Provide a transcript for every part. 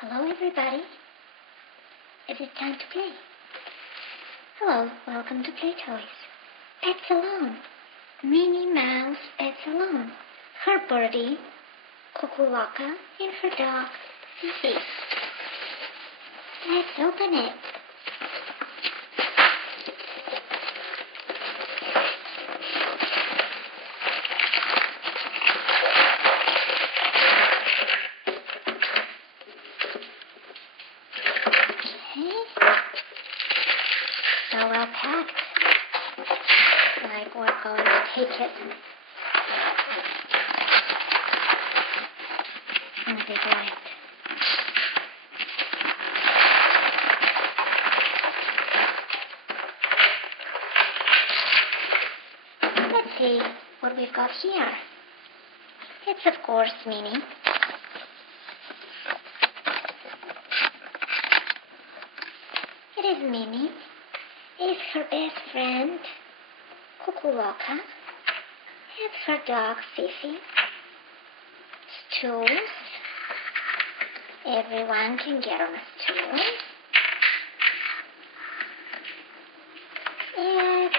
Hello everybody. It is time to play. Hello, welcome to Play Toys. Pet Salon. Minnie Mouse Pet Salon. Her birdie, Cuckoo Loca, and her dog, Fifi. Let's open it. So well packed. Like we're going to take it in a big light. Let's see what we've got here. It's of course Minnie. It is Minnie. It is her best friend, Cuckoo Loca. It's her dog, Fifi. Stools. Everyone can get on a stool. It's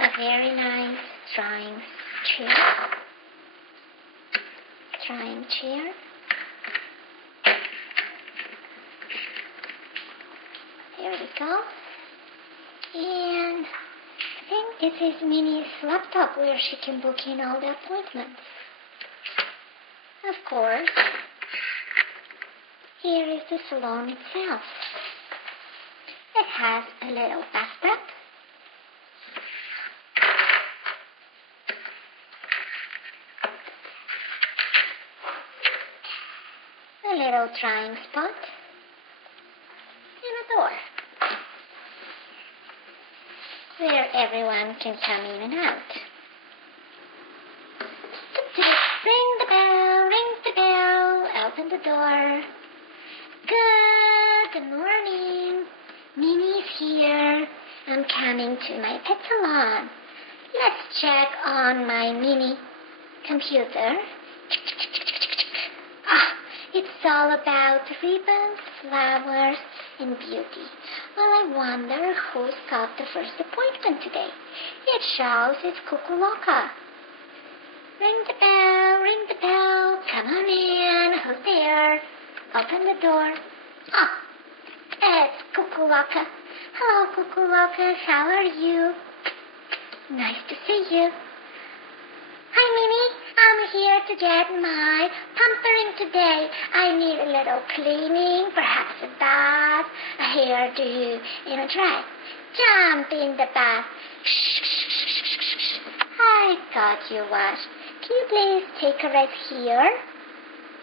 a very nice drawing chair. There we go. And I think this is Minnie's laptop where she can book in all the appointments. Of course, here is the salon itself. It has a little bathtub. A little drying spot. And a door where everyone can come in and out. Ring the bell, open the door. Good morning. Minnie's here. I'm coming to my pet salon. Let's check on my Minnie computer. It's all about ribbons, flowers, and beauty. Well, I wonder who's got the first appointment today. It shows it's Cuckoo Loca. Ring the bell, come on in. Who's there? Open the door. It's Cuckoo Loca. Hello, Cuckoo Loca. How are you? Nice to see you. Hi, Minnie. I'm here to get my pampering today. I need a little cleaning, perhaps a bath, a hairdo, and a dry. Jump in the bath. Shh. I got you washed. Can you please take a rest here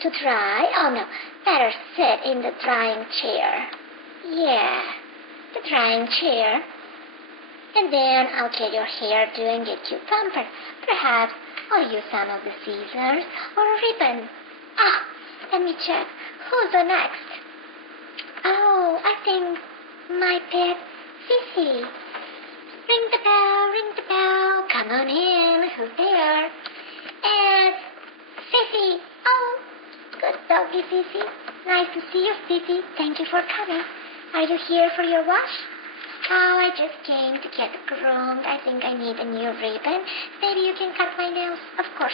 to dry? Oh, no. Better sit in the drying chair. Yeah, the drying chair. And then I'll get your hairdo and get you pampered. Perhaps I'll use some of the scissors or a ribbon. Let me check. Who's the next? Oh, I think my pet, Fifi. Ring the bell. Come on in. Who's there? It's Fifi. Oh, good doggy, Fifi. Nice to see you, Fifi. Thank you for coming. Are you here for your wash? Oh, I just came to get groomed. I think I need a new ribbon. Maybe you can cut my nails. Of course.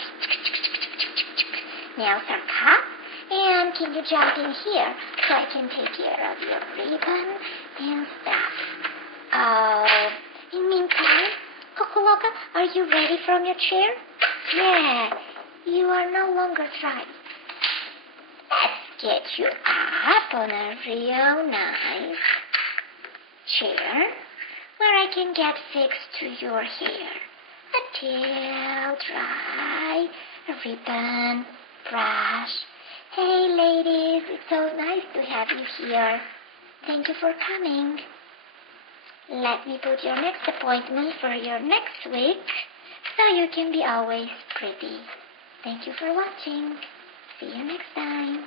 Nails are cut. And can you jump in here so I can take care of your ribbon and stuff? Oh, in the meantime, Cuckoo Loca, are you ready from your chair? Yeah, you are no longer dry. Let's get you up on a real nice chair where I can get fixed to your hair. A tail, dry, a ribbon, brush. Hey ladies, it's so nice to have you here. Thank you for coming. Let me put your next appointment for your next week so you can be always pretty. Thank you for watching. See you next time.